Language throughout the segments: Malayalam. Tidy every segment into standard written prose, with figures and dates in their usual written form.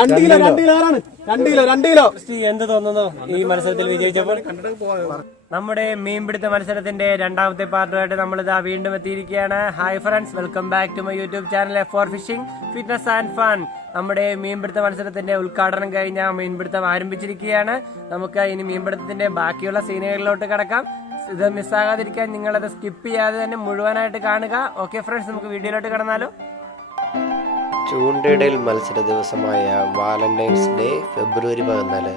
എന്ത് തോന്നുന്നു ഈ മത്സരത്തിൽ വിജയിച്ചപ്പോൾ? നമ്മുടെ മീൻപിടുത്ത മത്സരത്തിന്റെ രണ്ടാമത്തെ പാർട്ടുമായിട്ട് നമ്മളിതാ വീണ്ടും എത്തിയിരിക്കുകയാണ്. Hi friends, welcome back to my YouTube channel F4 fishing fitness and fun. നമ്മുടെ മീൻപിടുത്ത മത്സരത്തിന്റെ ഉദ്ഘാടനം കഴിഞ്ഞ മീൻപിടുത്തം ആരംഭിച്ചിരിക്കുകയാണ്. നമുക്ക് ഇനി മീൻപിടുത്തത്തിന്റെ ബാക്കിയുള്ള സീനുകളിലോട്ട് കടക്കാം. ഇത് മിസ്സാകാതിരിക്കാൻ നിങ്ങളത് സ്കിപ്പ് ചെയ്യാതെ തന്നെ മുഴുവനായിട്ട് കാണുക. ഓക്കെ ഫ്രണ്ട്സ്, നമുക്ക് വീഡിയോയിലോട്ട് കടന്നാലോ. ചൂണ്ടയിടൽ മത്സര ദിവസമായ വാലന്റൈൻസ് ഡേ ഫെബ്രുവരി 14.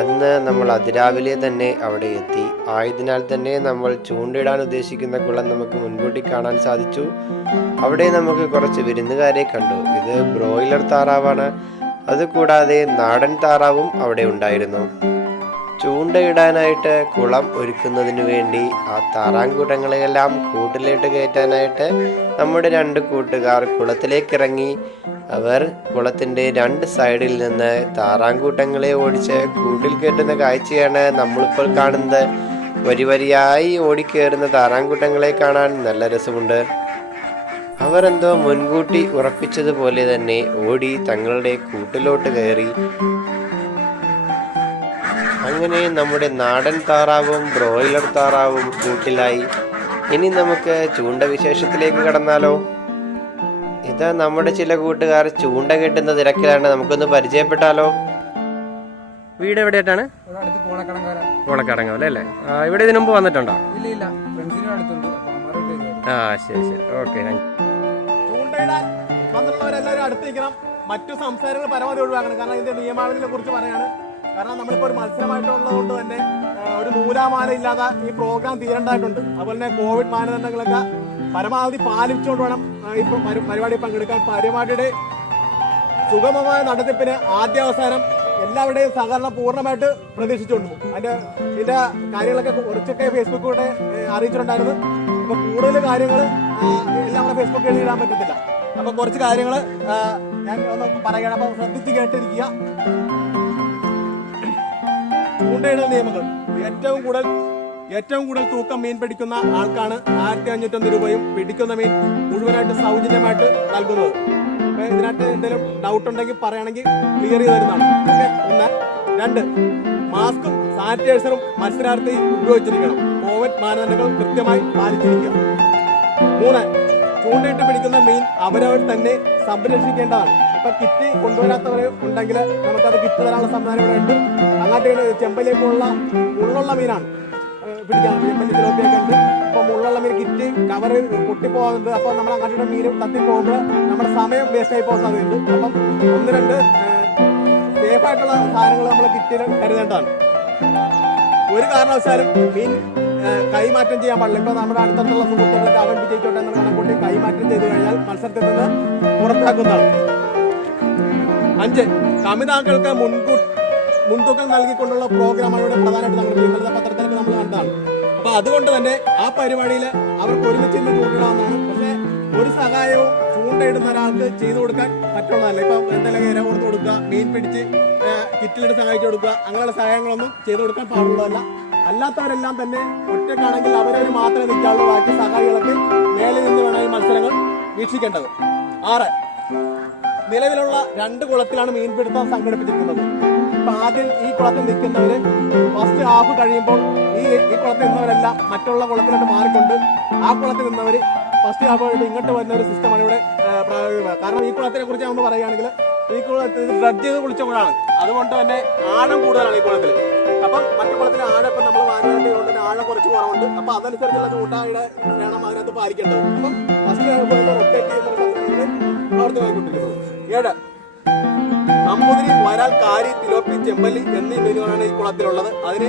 അന്ന് നമ്മൾ അതിരാവിലെ തന്നെ അവിടെ എത്തി. ആയതിനാൽ തന്നെ നമ്മൾ ചൂണ്ടയിടാൻ ഉദ്ദേശിക്കുന്ന കുളം നമുക്ക് മുൻകൂട്ടി കാണാൻ സാധിച്ചു. അവിടെ നമുക്ക് കുറച്ച് വിരുന്നുകാരെ കണ്ടു. ഇത് ബ്രോയിലർ താറാവാണ്. അതുകൂടാതെ നാടൻ താറാവും അവിടെ ഉണ്ടായിരുന്നു. ചൂണ്ടയിടാനായിട്ട് കുളം ഒരുക്കുന്നതിന് വേണ്ടി ആ താറാങ്കൂട്ടങ്ങളെയെല്ലാം കൂട്ടിലേക്ക് കയറ്റാനായിട്ട് നമ്മുടെ 2 കൂട്ടുകാർ കുളത്തിലേക്ക് ഇറങ്ങി. അവർ കുളത്തിൻ്റെ 2 സൈഡിൽ നിന്ന് താറാങ്കൂട്ടങ്ങളെ ഓടിച്ച് കൂട്ടിൽ കയറ്റുന്ന കാഴ്ചയാണ് നമ്മളിപ്പോൾ കാണുന്നത്. വരിവരിയായി ഓടിക്കയറുന്ന താറാങ്കൂട്ടങ്ങളെ കാണാൻ നല്ല രസമുണ്ട്. അവർ എന്തോ മുൻകൂട്ടി ഉറപ്പിച്ചതുപോലെ തന്നെ ഓടി തങ്ങളുടെ കൂട്ടിലോട്ട് കയറി. അങ്ങനെ നമ്മുടെ നാടൻ താറാവും ബ്രോയിലർ താറാവും കൂട്ടിലായി. ഇനി നമുക്ക് ചൂണ്ട വിശേഷത്തിലേക്ക് കടന്നാലോ. ഇത് നമ്മുടെ ചില കൂട്ടുകാർ ചൂണ്ട കെട്ടുന്ന തിരക്കിലാണ്. നമുക്കൊന്ന് പരിചയപ്പെട്ടാലോ. വീട് എവിടെയായിട്ടാണ്? ഓണക്കടങ്ങ അല്ലേ? ഇവിടെ ഇതിനു മുമ്പ് വന്നിട്ടുണ്ടോ? ആ ശരി ശരി, ഓക്കെ. ചൂണ്ടയിടാൻ വന്നിട്ടുള്ളവരെല്ലാവരും അടുത്തിരിക്കണം. മറ്റു സംസാരങ്ങൾ പരമാവധി ഒഴിവാക്കണം. കാരണം ഇതിന്റെ നിയമാവലിനെ കുറിച്ച് പറയാണ്. കാരണം നമ്മളിപ്പോൾ ഒരു മത്സരമായിട്ടുള്ളത് കൊണ്ട് തന്നെ ഒരു നൂലാമാല ഇല്ലാതെ ഈ പ്രോഗ്രാം തീരേണ്ടതായിട്ടുണ്ട്. അതുപോലെ തന്നെ കോവിഡ് മാനദണ്ഡങ്ങളൊക്കെ പരമാവധി പാലിച്ചുകൊണ്ട് വേണം ഇപ്പോൾ പരിപാടി പങ്കെടുക്കാൻ. പരിപാടിയുടെ സുഗമമായ നടത്തിപ്പിന് ആദ്യാവസാനം എല്ലാവരുടെയും സഹകരണം പൂർണ്ണമായിട്ട് പ്രതീക്ഷിച്ചുകൊണ്ട് ഇതിന്റെ കാര്യങ്ങളൊക്കെ കുറച്ചൊക്കെ ഫേസ്ബുക്കിലൂടെ അറിയിച്ചിട്ടുണ്ടായിരുന്നു. അപ്പൊ കൂടുതൽ കാര്യങ്ങൾ എല്ലാം കൂടെ ഫേസ്ബുക്കിൽ എഴുതിയിടാൻ പറ്റത്തില്ല. അപ്പൊ കുറച്ച് കാര്യങ്ങൾ ഞാൻ ഒന്ന് പറയുകയാണ്. അപ്പൊ ശ്രദ്ധിച്ച് കേട്ടിരിക്കുക. ചൂണ്ടയിടൽ നിയമങ്ങൾ. ഏറ്റവും കൂടുതൽ തൂക്കം മീൻ പിടിക്കുന്ന ആൾക്കാണ് 1501 രൂപയും പിടിക്കുന്ന മീൻ മുഴുവനായിട്ട് സൗജന്യമായിട്ട് നൽകുന്നത്. ഇതിനകത്ത് എന്തെങ്കിലും ഡൗട്ട് ഉണ്ടെങ്കിൽ പറയുകയാണെങ്കിൽ ക്ലിയർ ചെയ്ത് തരുന്നതാണ്. ഓക്കെ. 1. 2. മാസ്കും സാനിറ്റൈസറും മത്സരാർത്ഥി ഉപയോഗിച്ചിരിക്കണം. കോവിഡ് മാനദണ്ഡങ്ങൾ കൃത്യമായി പാലിച്ചിരിക്കുക. 3. ചൂണ്ടയിട്ട് പിടിക്കുന്ന മീൻ അവരവർ തന്നെ സംരക്ഷിക്കേണ്ടതാണ്. ഇപ്പൊ കിറ്റ് കൊണ്ടുവരാത്തവർ ഉണ്ടെങ്കിൽ നമുക്കത് കിറ്റ് തരാനുള്ള സംവിധാനം ഇവിടെ ഉണ്ട്. അങ്ങോട്ട് ചെമ്പലിലേക്കുള്ള മുള്ളുള്ള മീനാണ് പിടിക്കാൻ. ചെമ്പല്ലി തിലോപ്പിയൊക്കെ ഉണ്ട്. ഇപ്പൊ മുള്ളുള്ള മീൻ കിറ്റ് കവർ പൊട്ടിപ്പോകുന്നുണ്ട്. അപ്പൊ നമ്മൾ അങ്ങോട്ട് മീൻ തട്ടിപ്പോകുമ്പോൾ നമ്മുടെ സമയം വേസ്റ്റ് ആയി പോകാൻ സാധ്യതയുണ്ട്. അപ്പം 1, 2 സേഫായിട്ടുള്ള സാധനങ്ങൾ നമ്മൾ കിറ്റിൽ കരുതേണ്ടതാണ്. ഒരു കാരണവശാലും മീൻ കൈമാറ്റം ചെയ്യാൻ പാടില്ല. ഇപ്പൊ നമ്മുടെ അടുത്തുള്ള സുഹൃത്തുക്കളൊക്കെ അവൻ വിജയിച്ചോട്ടെ എന്നുള്ള കണക്കൂട്ടി കൈമാറ്റം ചെയ്ത് കഴിഞ്ഞാൽ മത്സരത്തിൽ നിന്ന് പുറത്താക്കുന്നതാണ്. 5. കമിതാക്കൾക്ക് മുൻതൂക്കം നൽകിക്കൊണ്ടുള്ള പ്രോഗ്രാമാണ് ഇവിടെ പ്രധാനമായിട്ട് നമ്മൾ ചെയ്യുന്നത്. പത്രത്തിലൊക്കെ നമ്മൾ കണ്ടതാണ്. അപ്പൊ അതുകൊണ്ട് തന്നെ ആ പരിപാടിയിൽ അവർക്ക് ഒരുമിച്ച് ഇന്ന് ചൂണ്ടിടാവുന്നതാണ്. പക്ഷെ ഒരു സഹായവും ചൂണ്ടയിടുന്ന ഒരാൾക്ക് ചെയ്തു കൊടുക്കാൻ പറ്റുള്ളതല്ല. ഇപ്പൊ എന്തെങ്കിലും ഇര കൊടുത്ത് കൊടുക്കുക, മീൻ പിടിച്ച് കിറ്റിലിട്ട് സഹായിച്ചു കൊടുക്കുക, അങ്ങനെയുള്ള സഹായങ്ങളൊന്നും ചെയ്തു കൊടുക്കാൻ പാടുള്ളതല്ല. അല്ലാത്തവരെല്ലാം തന്നെ ഒറ്റക്കാണെങ്കിൽ അവരവർ മാത്രമേ നിൽക്കാവുള്ളൂ. ബാക്കി സഹായികളൊക്കെ മേലിൽ നിന്ന് വേണം ഈ മത്സരങ്ങൾ വീക്ഷിക്കേണ്ടത്. 6. നിലവിലുള്ള 2 കുളത്തിലാണ് മീൻപിടുത്തം സംഘടിപ്പിച്ചിരിക്കുന്നത്. ഇപ്പൊ ആദ്യം ഈ കുളത്തിൽ നിൽക്കുന്നവര് ഫസ്റ്റ് ഹാഫ് കഴിയുമ്പോൾ ഈ കുളത്തിൽ നിന്നവരെല്ലാം മറ്റുള്ള കുളത്തിലോട്ട് മാറിക്കൊണ്ട് ആ കുളത്തിൽ നിന്നവര് ഫസ്റ്റ് ഹാഫ് കഴിയുമ്പോൾ ഇങ്ങോട്ട് വരുന്ന ഒരു സിസ്റ്റമാണ് ഇവിടെ പ്രായോഗികമാണ്. കാരണം ഈ കുളത്തിനെ കുറിച്ച് നമ്മൾ പറയുകയാണെങ്കിൽ ഈ കുളത്തിൽ ഡ്രഡ്ജ് ചെയ്ത് കുളിച്ച കുളമാണ്. അതുകൊണ്ട് തന്നെ ആഴം കൂടുതലാണ് ഈ കുളത്തിൽ. അപ്പം മറ്റു കുളത്തിലെ ആഴം ഇപ്പം നമ്മൾ വാങ്ങുന്നതുകൊണ്ട് തന്നെ ആഴം കുറച്ച് കുറവുണ്ട്. അപ്പൊ അതനുസരിച്ചുള്ള ചൂണ്ടായുടെ വേണം അതിനകത്ത് പാലിക്കേണ്ടത്. അപ്പം ഫസ്റ്റ് റൊട്ടേറ്റ് ചെയ്യുന്ന പ്രവർത്തനമായിക്കൊണ്ടിരിക്കുന്നത്. 7. നമ്പൂതിരി, വരാൽ, കാരി, തിലോപ്പി, ചെമ്പല്ലി എന്നീ മീനുകളാണ് ഈ കുളത്തിലുള്ളത്. അതിന്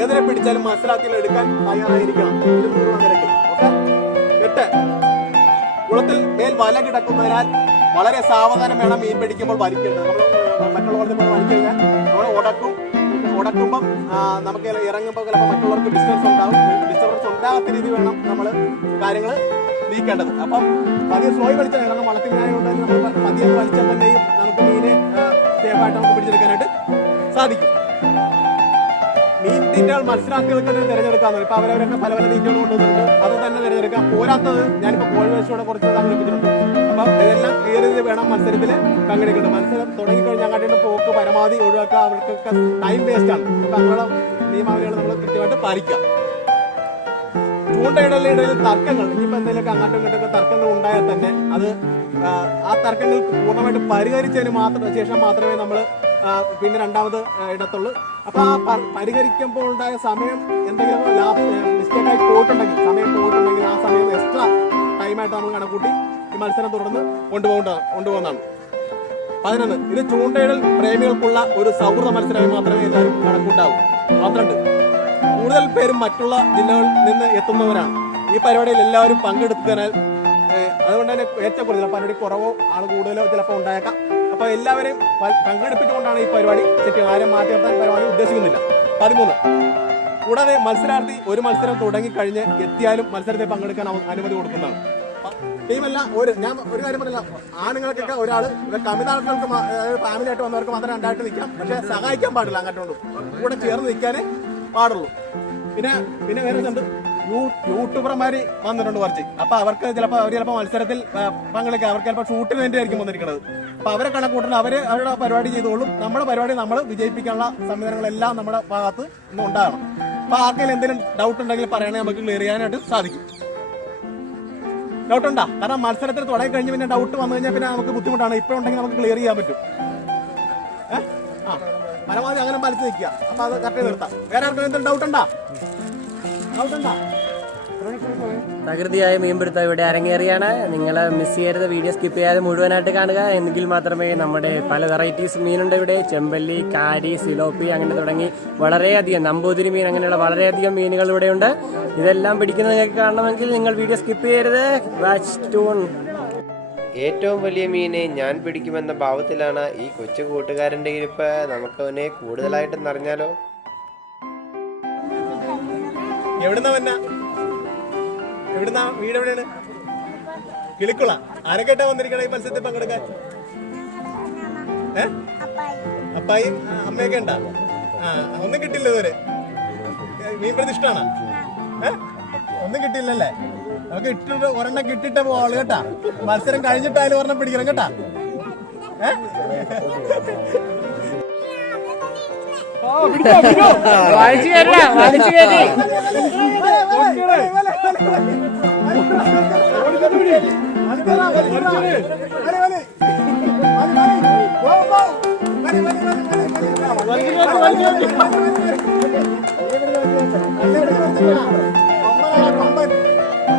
ഏതിനെ പിടിച്ചാലും മത്സരാർത്ഥികൾ എടുക്കാൻ തയ്യാറായിരിക്കണം. 200 രൂപ നിരക്കിൽ. ഓക്കെ. 8. കുളത്തിൽ മേൽ വല കിടക്കുന്നതിനാൽ വളരെ സാവധാനം വേണം മീൻ പിടിക്കുമ്പോൾ വലിക്കേണ്ടത്. നമ്മൾ മറ്റുള്ള കുളത്തിൽ വലിച്ചു കഴിഞ്ഞാൽ നമ്മൾ ഉടക്കുമ്പം നമുക്ക് ഇറങ്ങുമ്പോൾ ചിലപ്പോൾ മറ്റുള്ളവർക്ക് ഡിസ്റ്റർബൻസ് ഉണ്ടാകാത്ത രീതി വേണം നമ്മൾ കാര്യങ്ങൾ നീക്കേണ്ടത്. അപ്പം പതിയെ സ്ലോയി വലിച്ചാൽ കാരണം വളത്തിനായതുകൊണ്ട് നമ്മൾ പതിയെ വലിച്ചാൽ തന്നെയും നമുക്ക് മീനെ സേഫായിട്ട് നമുക്ക് പിടിച്ചെടുക്കാനായിട്ട് സാധിക്കും. മീൻ തീറ്റകൾ മത്സരാർത്ഥികൾക്ക് തന്നെ തിരഞ്ഞെടുക്കാമെന്ന്. ഇപ്പൊ അവരവരൊക്കെ പല തീറ്റകൾ കൊണ്ടുവന്നിട്ടുണ്ട്. അത് തന്നെ തിരഞ്ഞെടുക്കാം. പോരാത്തത് ഞാനിപ്പോ കോഴി വേസ്റ്റോടെ കുറച്ച് സംഘടിപ്പിച്ചിട്ടുണ്ട്. അപ്പൊ ഇതെല്ലാം ക്ലിയർ ചെയ്ത് വേണം മത്സരത്തിൽ പങ്കെടുക്കേണ്ടത്. മത്സരം തുടങ്ങിക്കഴിഞ്ഞാൽ അങ്ങോട്ട് പോക്ക് പരമാവധി ഒഴിവാക്കുക. അവർക്കൊക്കെ ടൈം വേസ്റ്റ് ആണ്. അപ്പൊ അങ്ങനെയുള്ള നിയമാവലികൾ നമ്മൾ കൃത്യമായിട്ട് പാലിക്കുക. ചൂണ്ടയിടലിടയിൽ തർക്കങ്ങൾ, ഇനിയിപ്പോൾ എന്തെങ്കിലുമൊക്കെ അങ്ങോട്ടും ഇങ്ങോട്ടൊക്കെ തർക്കങ്ങൾ ഉണ്ടായാൽ തന്നെ അത് ആ തർക്കങ്ങൾ പൂർണ്ണമായിട്ട് പരിഹരിച്ചതിന് ശേഷം മാത്രമേ നമ്മൾ പിന്നെ രണ്ടാമത് ഇടത്തുള്ളൂ. അപ്പൊ ആ പരിഹരിക്കുമ്പോൾ ഉണ്ടായ സമയം എന്തെങ്കിലും മിസ്റ്റേക്ക് ആയി പോയിട്ടുണ്ടെങ്കിൽ, സമയം പോയിട്ടുണ്ടെങ്കിൽ ആ സമയം എക്സ്ട്രാ ടൈമായിട്ട് നമ്മൾ കണക്കൂട്ടി ഈ മത്സരം തുടർന്ന് കൊണ്ടുപോകുന്നതാണ്. 11, ഇത് ചൂണ്ടയിടൽ പ്രേമികൾക്കുള്ള ഒരു സൗഹൃദ മത്സരമായി മാത്രമേ എല്ലാവരും കണക്കൂട്ടാവൂ. 12, കൂടുതൽ പേരും മറ്റുള്ള ജില്ലകളിൽ നിന്ന് എത്തുന്നവരാണ്. ഈ പരിപാടിയിൽ എല്ലാവരും പങ്കെടുത്തതിനാൽ അതുകൊണ്ട് തന്നെ ഏറ്റവും കൂടുതൽ പരിപാടി കുറവോ ആൾ കൂടുതലോ ചിലപ്പോൾ ഉണ്ടായേക്കാം. അപ്പോൾ എല്ലാവരെയും പങ്കെടുപ്പിച്ചുകൊണ്ടാണ് ഈ പരിപാടി ആരും മാറ്റി നിർത്താൻ പരിപാടി ഉദ്ദേശിക്കുന്നില്ല. 13, കൂടാതെ മത്സരാർത്ഥി ഒരു മത്സരം തുടങ്ങിക്കഴിഞ്ഞ് എത്തിയാലും മത്സരത്തിൽ പങ്കെടുക്കാൻ അനുമതി കൊടുക്കുന്നതാണ്. ടീമല്ല ഞാൻ ഒരു കാര്യം പറഞ്ഞില്ല, ആണുങ്ങൾക്കൊക്കെ ഒരാള് തമിഴ്നാട്ടുകൾക്ക് ഫാമിലി ആയിട്ട് വന്നവർക്ക് മാത്രം രണ്ടായിട്ട് നിൽക്കാം. പക്ഷെ സഹായിക്കാൻ പാടില്ല, അങ്ങോട്ടും കൂടെ ചേർന്ന് നിൽക്കാനേ പാടുള്ളൂ. പിന്നെ വേറെ ഉണ്ട്, യൂട്യൂബർമാര് വന്നിട്ടുണ്ട് കുറച്ച്. അപ്പൊ അവർക്ക് ചിലപ്പോൾ മത്സരത്തിൽ പങ്കെടുക്കുക, അവർക്ക് ചിലപ്പോൾ ഷൂട്ടിന് വേണ്ടി ആയിരിക്കും വന്നിരിക്കുന്നത്. അപ്പൊ അവരെ കണക്കൂട്ടുന്നത് അവരുടെ പരിപാടി ചെയ്തോളും. നമ്മുടെ പരിപാടി നമ്മൾ വിജയിപ്പിക്കാനുള്ള സംവിധാനങ്ങളെല്ലാം നമ്മുടെ ഭാഗത്ത് ഇന്ന് ഉണ്ടാകണം. അപ്പൊ ആർക്കെങ്കിലും എന്തെങ്കിലും ഡൗട്ട് ഉണ്ടെങ്കിൽ പറയണേ, നമുക്ക് ക്ലിയർ ചെയ്യാനായിട്ട് സാധിക്കും. ഡൗട്ട് ഉണ്ടാ? കാരണം മത്സരത്തിൽ തുടങ്ങി കഴിഞ്ഞ് പിന്നെ ഡൗട്ട് വന്നു കഴിഞ്ഞാൽ പിന്നെ നമുക്ക് ബുദ്ധിമുട്ടാണ്. ഇപ്പോഴുണ്ടെങ്കിൽ നമുക്ക് ക്ലിയർ ചെയ്യാൻ പറ്റും. പരമാവധി അങ്ങനെ പാലിച്ച് നിൽക്കുക. അപ്പൊ അത് കറക്റ്റ് നിർത്താം. വേറെ ആർക്കും എന്തെങ്കിലും ഡൗട്ട് ഉണ്ടാ? പ്രകൃതിയായ മീൻപിടുത്തം ഇവിടെ അരങ്ങേറിയാണ്. നിങ്ങൾ മിസ് ചെയ്യരുത്, വീഡിയോ സ്കിപ്പ് ചെയ്യാതെ മുഴുവനായിട്ട് കാണുക. എങ്കിൽ മാത്രമേ നമ്മുടെ പല വെറൈറ്റീസ് മീനുണ്ട് ഇവിടെ. ചെമ്പല്ലി, കാരി, സിലോപ്പി അങ്ങനെ തുടങ്ങി വളരെയധികം, നമ്പൂതിരി മീൻ, അങ്ങനെയുള്ള വളരെയധികം മീനുകൾ ഇവിടെയുണ്ട്. ഇതെല്ലാം പിടിക്കുന്നത് നിങ്ങൾക്ക് കാണണമെങ്കിൽ നിങ്ങൾ വീഡിയോ സ്കിപ്പ് ചെയ്യരുത്. Watch tune. ഏറ്റവും വലിയ മീനെ ഞാൻ പിടിക്കുമെന്ന ഭാവത്തിലാണ് ഈ കൊച്ചു കൂട്ടുകാരൻ്റെ ഇരിപ്പ്. നമുക്കവനെ കൂടുതലായിട്ടെന്ന് അറിഞ്ഞാലോ? എവിടുന്നാ വീട്? എവിടെയാണ്? കിളിക്കുള. ആരൊക്കെട്ടാ വന്നിരിക്കണ ഈ മത്സരത്തിൽ പങ്കെടുക്കാൻ? അപ്പായും അമ്മയൊക്കെ ഉണ്ടാ? ഒന്നും കിട്ടില്ല ഇതുവരെ. മീൻപിടുത്തം ഇഷ്ടമാണോ? ഒന്നും കിട്ടിയില്ലല്ലേ? നമുക്ക് ഇട്ടിട്ട് ഒരെണ്ണം കിട്ടിട്ടേ പോവാളൂ കേട്ടാ. മത്സരം കഴിഞ്ഞിട്ടായാലും ഒരെണ്ണം പിടിക്കണം കേട്ടാ.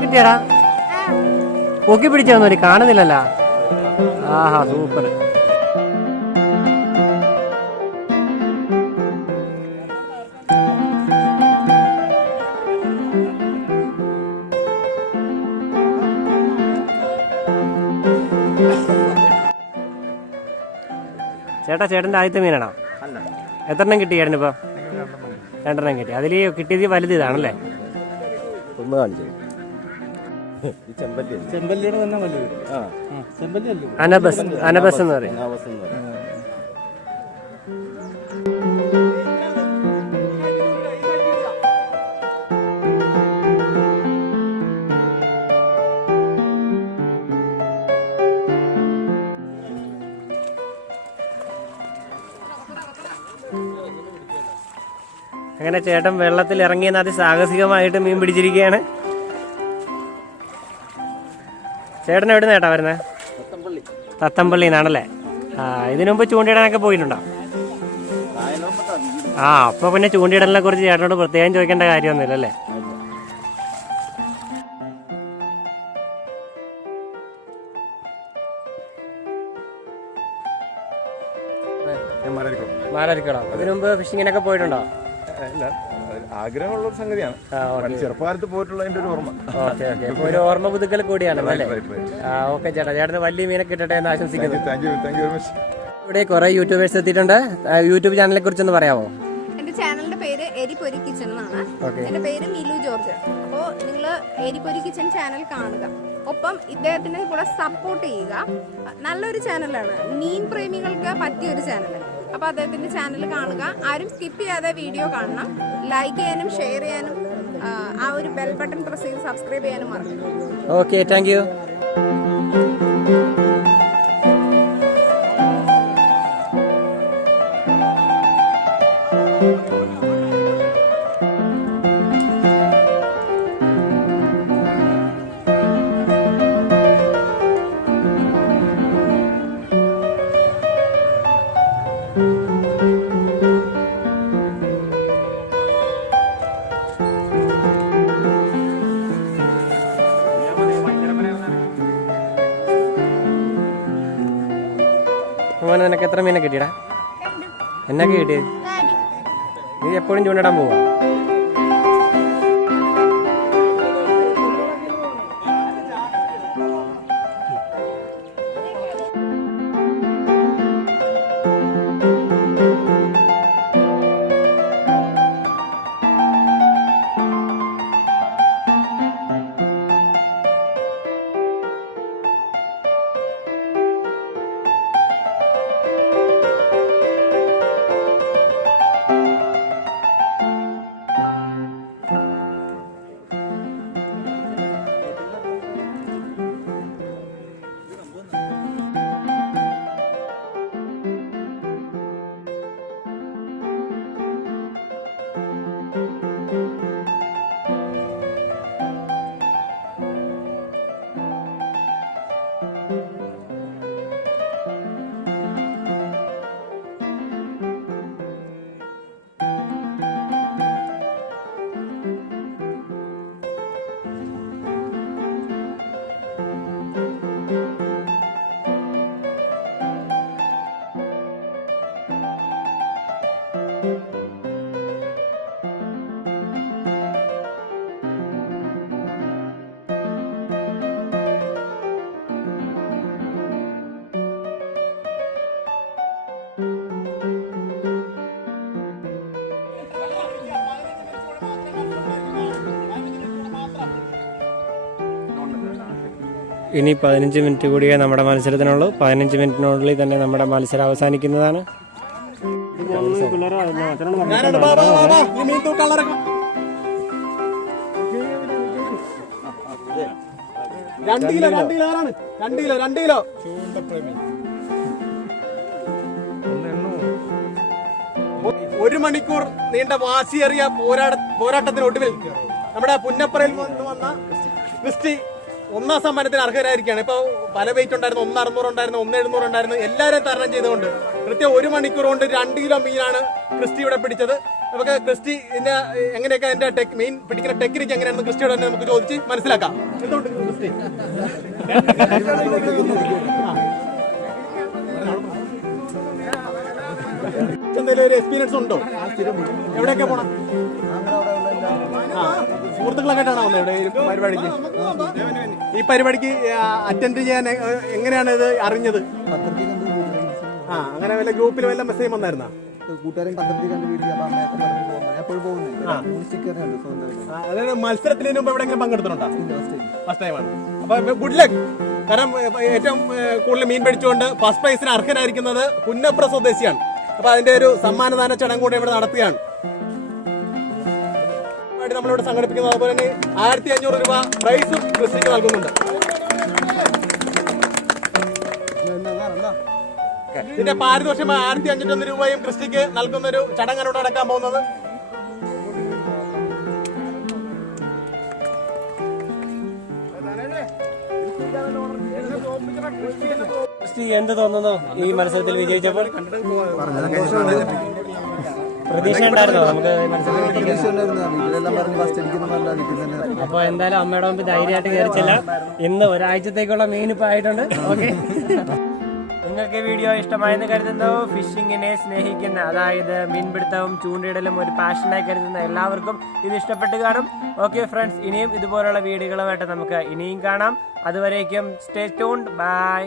കിട്ടിയടാ? പൊക്കി പിടിച്ചൊന്നും കാണുന്നില്ലല്ലോ. ആഹാ, സൂപ്പർ. ചേട്ടന്റെ ആദ്യത്തെ മീനാണോ? എത്രണ്ണം കിട്ടി ചേട്ടനിപ്പോ? 2 കിട്ടി. അതിൽ കിട്ടിയത് വലുത് ഇതാണല്ലേ? അനബസ് എന്ന് പറയും. അങ്ങനെ ചേട്ടൻ വെള്ളത്തിൽ ഇറങ്ങിയെന്ന് അതിസാഹസികമായിട്ട് മീൻ പിടിച്ചിരിക്കുകയാണ്. ചേട്ടൻ എവിടെ നേട്ടാ വരുന്നത്? തത്തമ്പള്ളിന്നാണല്ലേ? ഇതിനു മുമ്പ് ചൂണ്ടിയിടാനൊക്കെ പോയിട്ടുണ്ടോ? അപ്പൊ പിന്നെ ചൂണ്ടിയിടലിനെ കുറിച്ച് ചേട്ടനോട് പ്രത്യേകം ചോദിക്കേണ്ട കാര്യമൊന്നുമില്ലല്ലേ? മാരാരിക്കടോ. ഇതിനു മുമ്പ് ഫിഷിങ്ങിനൊക്കെ പോയിട്ടുണ്ടോ? ആഗ്രഹമുള്ള ഒരു സംഗതിയാണ്. ചെറുപ്പകാലത്ത് പോയിട്ടുള്ളതിന്റെ ഒരു ഓർമ്മ. ഒരു ഓർമ്മ പുതുക്കൽ കൂടിയാണ് അല്ലേ? ഓക്കെ ചേട്ടാ, ചേട്ടന് വലിയ മീനെ കിട്ടട്ടെ എന്ന് ആശംസിക്കുന്നു. Thank you very much. ഇവിടെ കുറെ യൂട്യൂബേഴ്സ് എത്തിയിട്ടുണ്ട്. യൂട്യൂബ് ചാനലിനെ കുറിച്ചൊന്ന് പറയാമോ? എന്റെ ചാനലിന്റെ പേര് എരിപ്പൊരി കിച്ചൺ എന്നാണ്. എന്റെ പേര് മിലു ജോർജ്. അപ്പോ നിങ്ങൾ എരിപ്പൊരി കിച്ചൺ ചാനൽ കാണുക, ഒപ്പം ഇദ്ദേഹത്തിന്റെ കൂടെ സപ്പോർട്ട് ചെയ്യുക. നല്ലൊരു ചാനലാണ്, മീൻ പ്രേമികൾക്ക് പറ്റിയ ഒരു ചാനൽ. അപ്പൊ അദ്ദേഹത്തിന്റെ ചാനൽ കാണുക. ആരും സ്കിപ്പ് ചെയ്യാതെ വീഡിയോ കാണണം. ലൈക്ക് ചെയ്യാനും ഷെയർ ചെയ്യാനും ആ ഒരു ബെൽ ബട്ടൺ പ്രസ് ചെയ്ത് സബ്സ്ക്രൈബ് ചെയ്യാനും മറക്കരുത്. Okay, thank you. മോനെ നിനക്ക് എത്ര മീനെ കിട്ടിയടാ? എന്നൊക്കെ കിട്ടിയത്? നീ എപ്പോഴും ചൂണ്ടിടാൻ പോവാ? ഇനി 15 മിനിറ്റ് കൂടിയേ നമ്മുടെ മത്സരത്തിനുള്ളൂ. 15 മിനിറ്റിനുള്ളിൽ തന്നെ നമ്മുടെ മത്സരം അവസാനിക്കുന്നതാണ്. മീൻ തൂക്കാനുള്ളവരൊക്കെ 2 കിലോ 2 കിലോ ആരാണ്? 2 കിലോ 2 കിലോ. ഒരു മണിക്കൂർ നീണ്ട വാശിയേറിയ പോരാട്ടത്തിനൊടുവിൽ നമ്മുടെ പുന്നപ്പറയിൽ നിന്ന് വന്ന ക്രിസ്റ്റി 1ാം സമ്മാനത്തിന് അർഹരായിരിക്കുകയാണ്. ഇപ്പൊ പല വെയിറ്റ് ഉണ്ടായിരുന്നു, 1 600 ഉണ്ടായിരുന്നു, 1 700 ഉണ്ടായിരുന്നു. എല്ലാവരെയും തരണം ചെയ്തുകൊണ്ട് കൃത്യം 1 മണിക്കൂർ കൊണ്ട് 2 കിലോ മീനാണ് ക്രിസ്റ്റി ഇവിടെ പിടിച്ചത്. നമുക്ക് ക്രിസ്റ്റി എങ്ങനെയൊക്കെ അതിന്റെ മീൻ പിടിക്കുന്ന ടെക്നിക്ക് എങ്ങനെയാണെന്ന് ക്രിസ്റ്റിയോട് തന്നെ നമുക്ക് ചോദിച്ച് മനസ്സിലാക്കാം. എന്തുകൊണ്ട് ക്രിസ്റ്റി എന്തെങ്കിലും ഒരു എക്സ്പീരിയൻസ് ഉണ്ടോ? എവിടെയൊക്കെ പോണം? സുഹൃത്തുക്കളൊക്കെ ആയിട്ടാണോ വന്നത് ഇവിടെ പരിപാടിക്ക്? ഈ പരിപാടിക്ക് അറ്റൻഡ് ചെയ്യാൻ എങ്ങനെയാണ് ഇത് അറിഞ്ഞത്? അങ്ങനെ വല്ല ഗ്രൂപ്പിൽ വല്ല മെസ്സേജ് വന്നായിരുന്നാ? അതായത് മത്സരത്തിന് മുമ്പ് എവിടെയെങ്കിലും പങ്കെടുത്തിട്ടുണ്ടോ? ഫസ്റ്റ് ടൈമാണ്. അപ്പൊ ഗുഡ് ലക്ക്. കാരണം ഏറ്റവും കൂടുതൽ മീൻ പിടിച്ചുകൊണ്ട് ഫസ്റ്റ് പ്രൈസിന് അർഹനായിരിക്കുന്നത് പുന്നപ്ര സ്വദേശിയാണ്. അപ്പൊ അതിന്റെ ഒരു സമ്മാനദാന ചടങ്ങ് കൂടെ ഇവിടെ നടത്തുകയാണ് നമ്മളിവിടെ സംഘടിപ്പിക്കുന്നത്. അതുപോലെ തന്നെ 1500 രൂപ പ്രൈസും ക്രിസ്റ്റിക്ക് നൽകുന്നുണ്ട്. ഇതിന്റെ പാരിതോഷികമായി 1501 രൂപയും ക്രിസ്റ്റിക്ക് നൽകുന്ന ഒരു ചടങ്ങാണ് ഇവിടെ നടക്കാൻ പോകുന്നത്. ക്രിസ്റ്റി, എന്ത് തോന്നുന്നു ഈ മത്സരത്തിൽ വിജയിച്ചപ്പോൾ? പ്രതീക്ഷ ഉണ്ടായിരുന്നോ നമുക്ക് അപ്പൊ എന്തായാലും അമ്മയുടെ മുമ്പ് ധൈര്യമായിട്ട് കയറിച്ചില്ല. ഇന്ന് ഒരാഴ്ചത്തേക്കുള്ള മീൻ ഇപ്പൊ ആയിട്ടുണ്ട്. ഓക്കെ, നിങ്ങൾക്ക് വീഡിയോ ഇഷ്ടമായെന്ന് കരുതുന്നു. ഫിഷിങ്ങിനെ സ്നേഹിക്കുന്ന, അതായത് മീൻപിടുത്തവും ചൂണ്ടയിടലും ഒരു പാഷനായി കരുതുന്ന എല്ലാവർക്കും ഇത് ഇഷ്ടപ്പെട്ട് കാണും. ഓക്കെ ഫ്രണ്ട്സ്, ഇനിയും ഇതുപോലുള്ള വീഡിയോകളുമായിട്ട് നമുക്ക് ഇനിയും കാണാം. അതുവരേക്കും സ്റ്റേ ട്യൂൺഡ്. ബൈ.